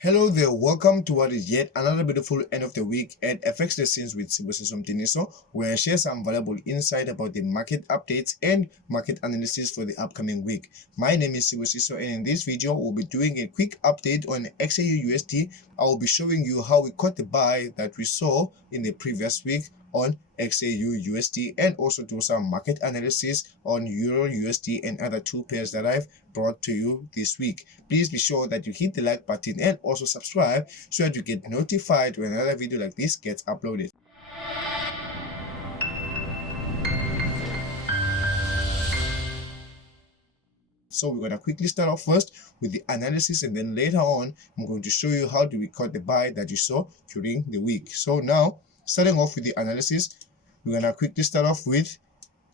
Hello there, welcome to what is yet another beautiful end of the week at FX Lessons with Sibusiso, where I share some valuable insight about the market updates and market analysis for the upcoming week. My name is Sibusiso, and in this video, we'll be doing a quick update on XAUUSD. I will be showing you how we caught the buy that we saw in the previous week on XAUUSD and also do some market analysis on EURUSD and other two pairs that I've brought to you this week. Please be sure that you hit the like button and also subscribe so that you get notified when another video like this gets uploaded. So we're going to quickly start off first with the analysis, and then later on I'm going to show you how do we cut the buy that you saw during the week. So now, starting off with the analysis, we're going to quickly start off with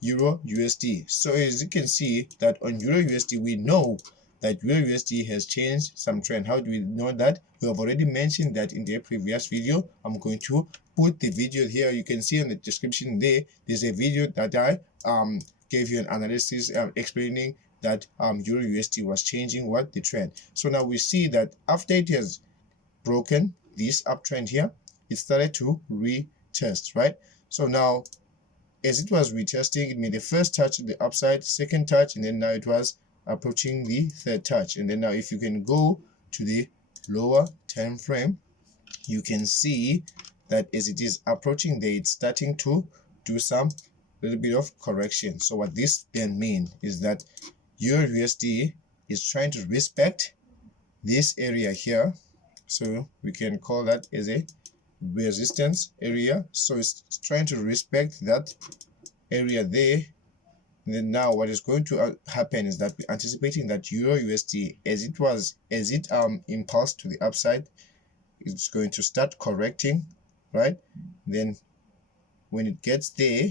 EURUSD. So as you can see that on EURUSD, we know that EURUSD has changed some trend. How do we know that? We have already mentioned that in the previous video. I'm going to put the video here. You can see in the description there's a video that I gave you an analysis explaining that EURUSD was changing the trend. So now we see that after it has broken this uptrend here, it started to retest, right? So now as it was retesting, it made the first touch to the upside, second touch, and then now it was approaching the third touch. And then now if you can go to the lower time frame, you can see that as it is approaching there, it's starting to do some little bit of correction. So what this then means is that EURUSD is trying to respect this area here, so we can call that as a resistance area. So it's trying to respect that area there. And then now what is going to happen is that we're anticipating that EURUSD, as it impulsed to the upside, it's going to start correcting, right? Then when it gets there,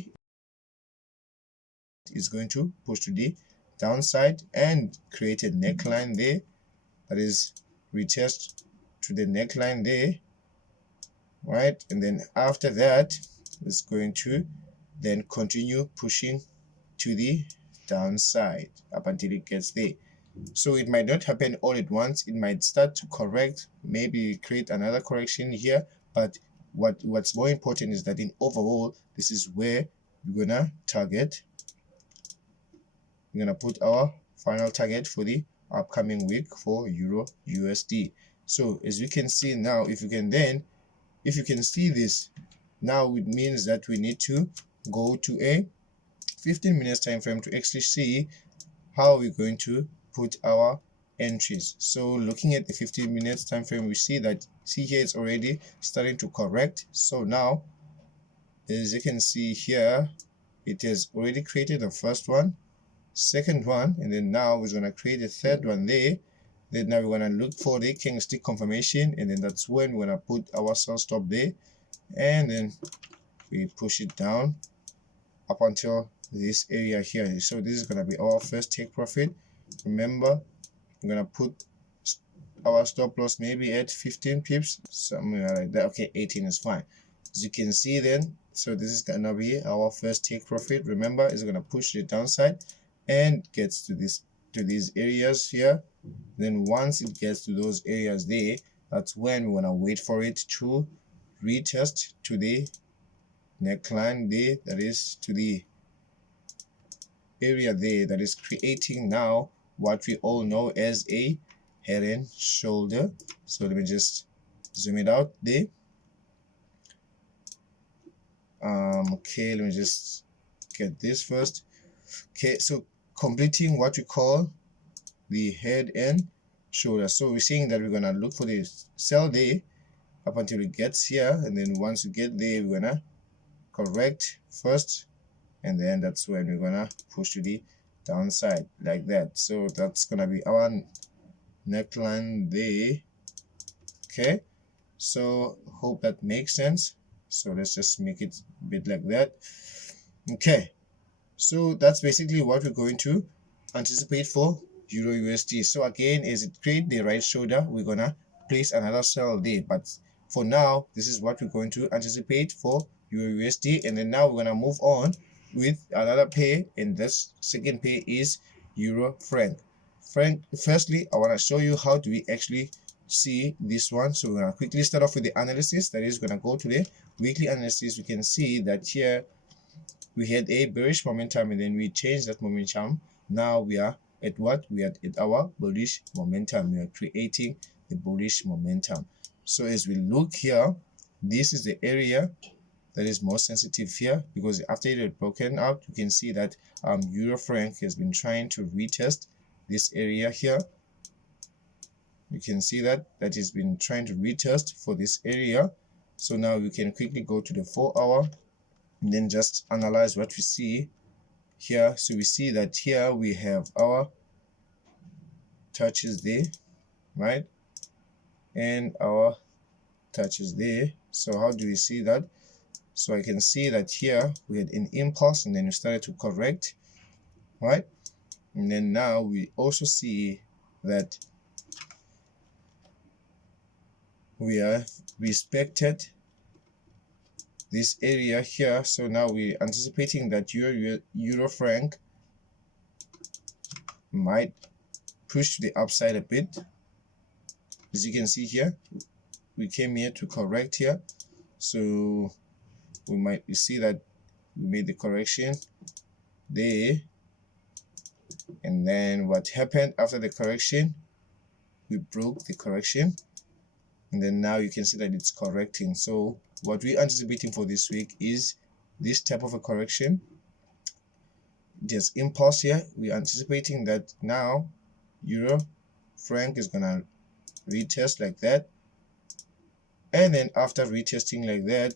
it's going to push to the downside and create a neckline there, that is retest to the neckline there, right? And then after that, it's going to then continue pushing to the downside up until it gets there. So it might not happen all at once. It might start to correct, maybe create another correction here, but what's more important is that in overall, this is where we're gonna target. We're gonna put our final target for the upcoming week for EURUSD. So as we can see now, if you can see this, now it means that we need to go to a 15 minutes time frame to actually see how we're going to put our entries. So looking at the 15 minutes time frame, we see here it's already starting to correct. So now, as you can see here, it has already created the first one, second one, and then now we're going to create a third one there. Then now we're going to look for the candlestick confirmation, and then that's when we're going to put our sell stop there, and then we push it down up until this area here. So this is going to be our first take profit. Remember, I'm going to put our stop loss maybe at 15 pips, somewhere like that. Okay, 18 is fine. As you can see then, so this is going to be our first take profit. Remember, it's going to push the downside and gets to these areas here. Then once it gets to those areas there, that's when we want to wait for it to retest to the neckline there, that is to the area there that is creating now what we all know as a head and shoulder. So let me just zoom it out there. Okay, let me just get this first. Okay, so completing what we call the head and shoulder. So we're saying that we're gonna look for the sell there up until it gets here, and then once we get there, we're gonna correct first, and then that's when we're gonna push to the downside like that. So that's gonna be our neckline there. Okay, so hope that makes sense. So let's just make it a bit like that. Okay, so that's basically what we're going to anticipate for EURUSD. So again, as it creates the right shoulder, we're gonna place another sell there, but for now this is what we're going to anticipate for EURUSD. And then now we're gonna move on with another pair, and this second pair is Euro franc. Firstly, I want to show you how do we actually see this one. So we're going to quickly start off with the analysis. That is, going to go to the weekly analysis. We can see that here we had a bearish momentum, and then we changed that momentum. Now we are at what? We are at our bullish momentum. We are creating the bullish momentum. So as we look here, this is the area that is more sensitive here, because after it had broken out, you can see that euro franc has been trying to retest this area here. You can see that has been trying to retest for this area. So now we can quickly go to the 4 hour and then just analyze what we see here. So we see that here we have our touches there, right, and our touches there. So how do we see that? So I can see that here we had an impulse, and then we started to correct, right? And then now we also see that we have respected this area here. So now we're anticipating that euro franc might push to the upside a bit. As you can see here, we came here to correct here, so we see that we made the correction there, and then what happened after the correction, we broke the correction, and then now you can see that it's correcting. So what we're anticipating for this week is this type of a correction. There's impulse here. We're anticipating that now euro franc is gonna retest like that, and then after retesting like that,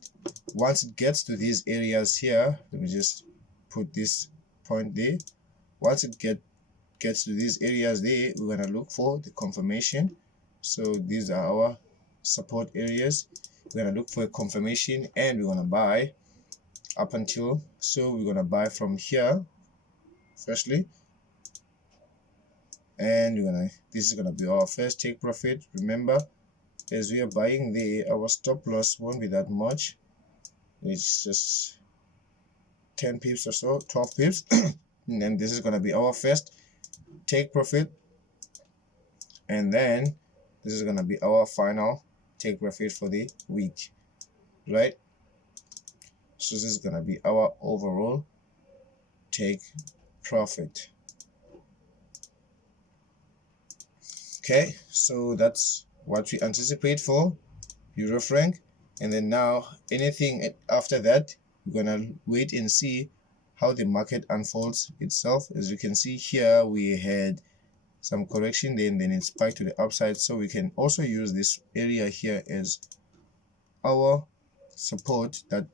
once it gets to these areas here, let me just put this point there. Once it gets to these areas there, we're gonna look for the confirmation. So these are our support areas. We're gonna look for a confirmation, and we're gonna buy up until, so we're gonna buy from here firstly, and this is gonna be our first take profit. Remember, as we are buying there, our stop loss won't be that much. It's just 10 pips or so, 12 pips. And then this is gonna be our first take profit, and then this is gonna be our final take profit for the week, right? So this is gonna be our overall take profit. Okay, so that's what we anticipate for euro franc. And then now anything after that, we're gonna wait and see how the market unfolds itself. As you can see here, we had some correction there, and then it spiked to the upside. So we can also use this area here as our support that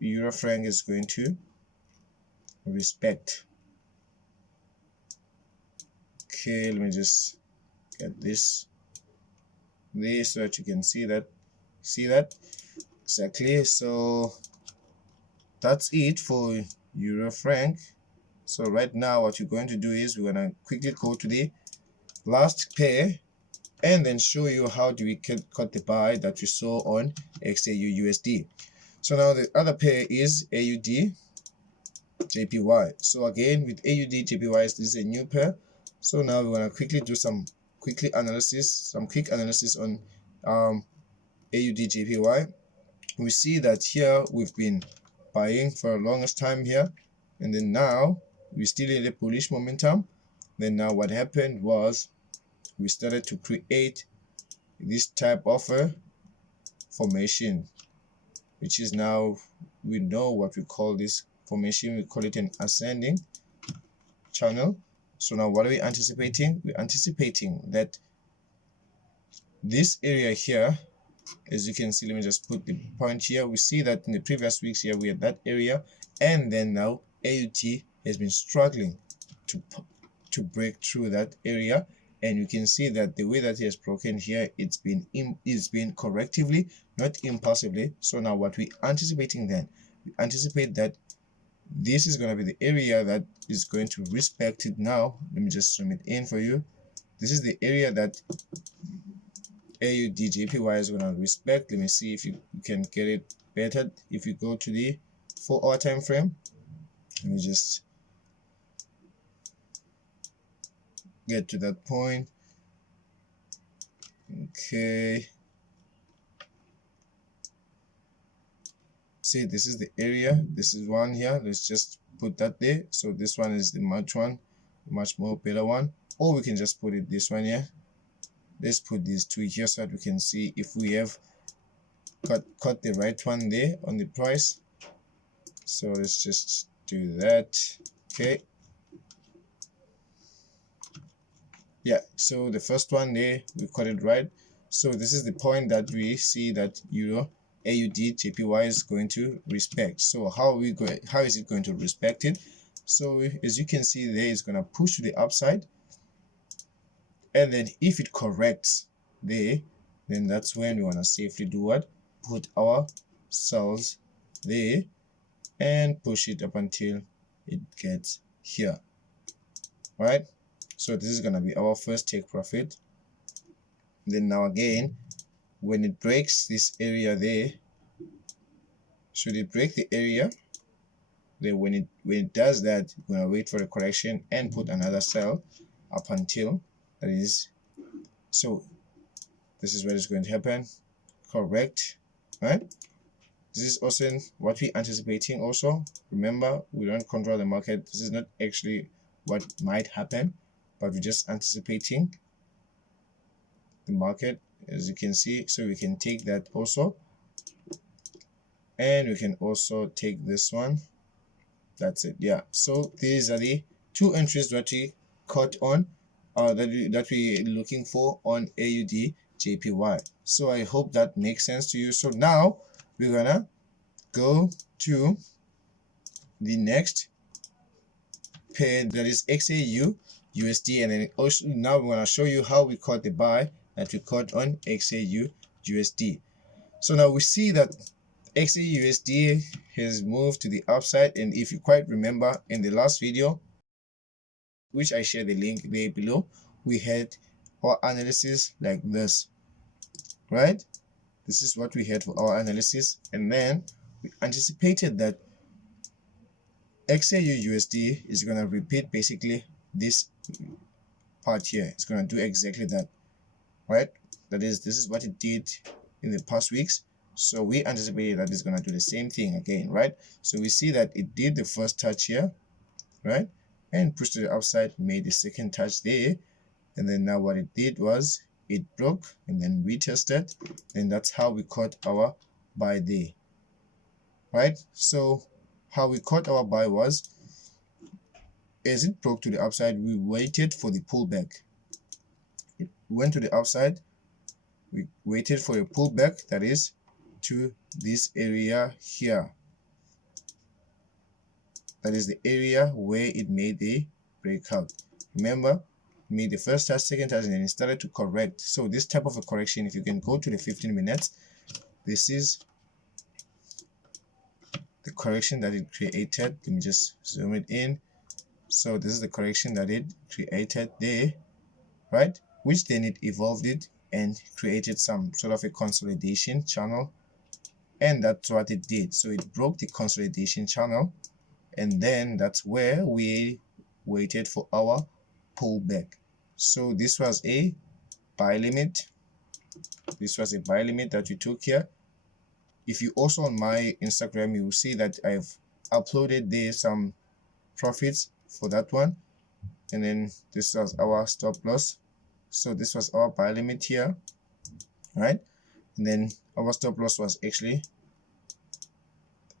euro franc is going to respect. Okay, let me just get this there so that you can see that exactly. So that's it for euro franc. So right now what you're going to do is we're going to quickly go to the last pair and then show you how do we cut the buy that you saw on XAUUSD. So now the other pair is AUD JPY. So again, with AUD JPY, this is a new pair. So now we're going to quickly do some quick analysis on AUD JPY. We see that here we've been buying for the longest time here, and then now we still in a bullish momentum. Then now what happened was we started to create this type of a formation, which is now, we know what we call this formation. We call it an ascending channel. So now what are we anticipating? We're anticipating that this area here, as you can see, let me just put the point here. We see that in the previous weeks here we had that area, and then now AUD has been struggling to break through that area, and you can see that the way that he has broken here, it's been correctively, not impulsively. So now what we anticipating then, we anticipate that this is going to be the area that is going to respect it. Now let me just zoom it in for you. This is the area that AUD JPY is going to respect. Let me see if you can get it better. If you go to the 4-hour time frame, let me just get to that point. Okay, see, this is the area, this is one here, let's just put that there. So this one is the much more better one, or we can just put it this one here. Let's put these two here so that we can see if we have cut the right one there on the price. So let's just do that. Okay, yeah, so the first one there we got it right. So this is the point that we see that AUD JPY is going to respect. So how is it going to respect it? So as you can see there, it's going to push to the upside, and then if it corrects there, then that's when we want to safely do what? Put our cells there and push it up until it gets here, right? So this is going to be our first take profit. Then now again, when it breaks this area there, should it break the area, then when it does that, we're going to wait for a correction and put another cell up until that is. So this is what is going to happen. Correct, right? This is also what we're anticipating. Also remember, we don't control the market. This is not actually what might happen, but we're just anticipating the market, as you can see. So we can take that also, and we can also take this one. That's it. Yeah, so these are the two entries that we caught on that we're looking for on AUD JPY. So I hope that makes sense to you. So now we're gonna go to the next pair, that is XAUUSD, and then also now we're gonna show you how we caught the buy that we caught on XAUUSD. So now we see that XAUUSD has moved to the upside, and if you quite remember in the last video, which I share the link there below, we had our analysis like this, right? This is what we had for our analysis, and then we anticipated that XAUUSD is going to repeat basically this part here. It's going to do exactly that, right? That is, this is what it did in the past weeks. So we anticipated that it's going to do the same thing again, right? So we see that it did the first touch here, right, and pushed to the upside, made the second touch there, and then now what it did was it broke and then retested, and that's how we caught our buy there, right? So how we caught our buy was, as it broke to the upside, we waited for the pullback. It went to the upside, we waited for a pullback, that is to this area here. That is the area where it made the breakout. Remember, it made the first touch, second touch, and then it started to correct. So this type of a correction, if you can go to the 15 minutes, this is the correction that it created. Let me just zoom it in. So this is the correction that it created there, right? Which then it evolved it and created some sort of a consolidation channel, and that's what it did. So it broke the consolidation channel, and then that's where we waited for our pullback. So this was a buy limit. This was a buy limit that we took here. If you also on my Instagram, you will see that I've uploaded there some profits for that one, and then this was our stop loss. So this was our buy limit here, right? And then our stop loss was actually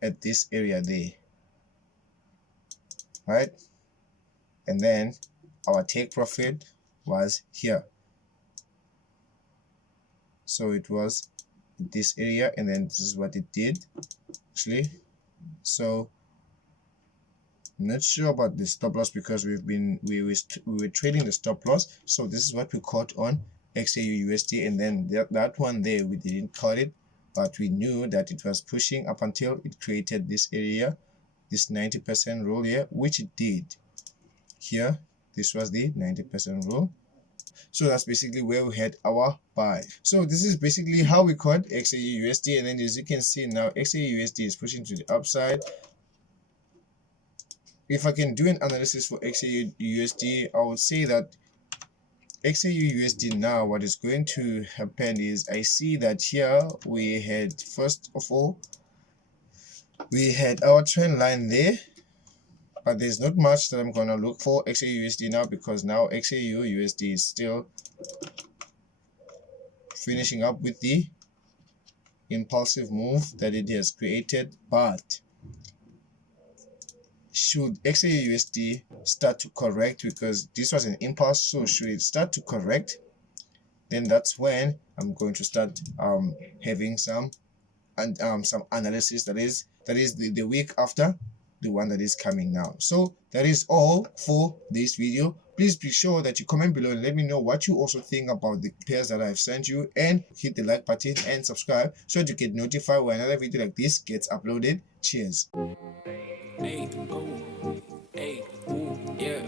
at this area there, right? And then our take profit was here. So it was this area, and then this is what it did actually. So I'm not sure about the stop loss because we were trading the stop loss. So this is what we caught on XAUUSD, and then that one there we didn't cut it, but we knew that it was pushing up until it created this area, this 90% rule here, which it did here. This was the 90% rule. So that's basically where we had our buy. So this is basically how we caught XAUUSD, and then as you can see now, XAUUSD is pushing to the upside. If I can do an analysis for XAUUSD, I would say that XAUUSD now, what is going to happen is, I see that here we had, first of all, we had our trend line there, but there's not much that I'm going to look for XAUUSD now, because now XAUUSD is still finishing up with the impulsive move that it has created. But should XAUUSD start to correct, because this was an impulse, so should it start to correct, then that's when I'm going to start having some analysis that is the week after the one that is coming now. So that is all for this video. Please be sure that you comment below and let me know what you also think about the pairs that I've sent you, and hit the like button and subscribe so that you get notified when another video like this gets uploaded. Cheers. Hey, ooh, yeah.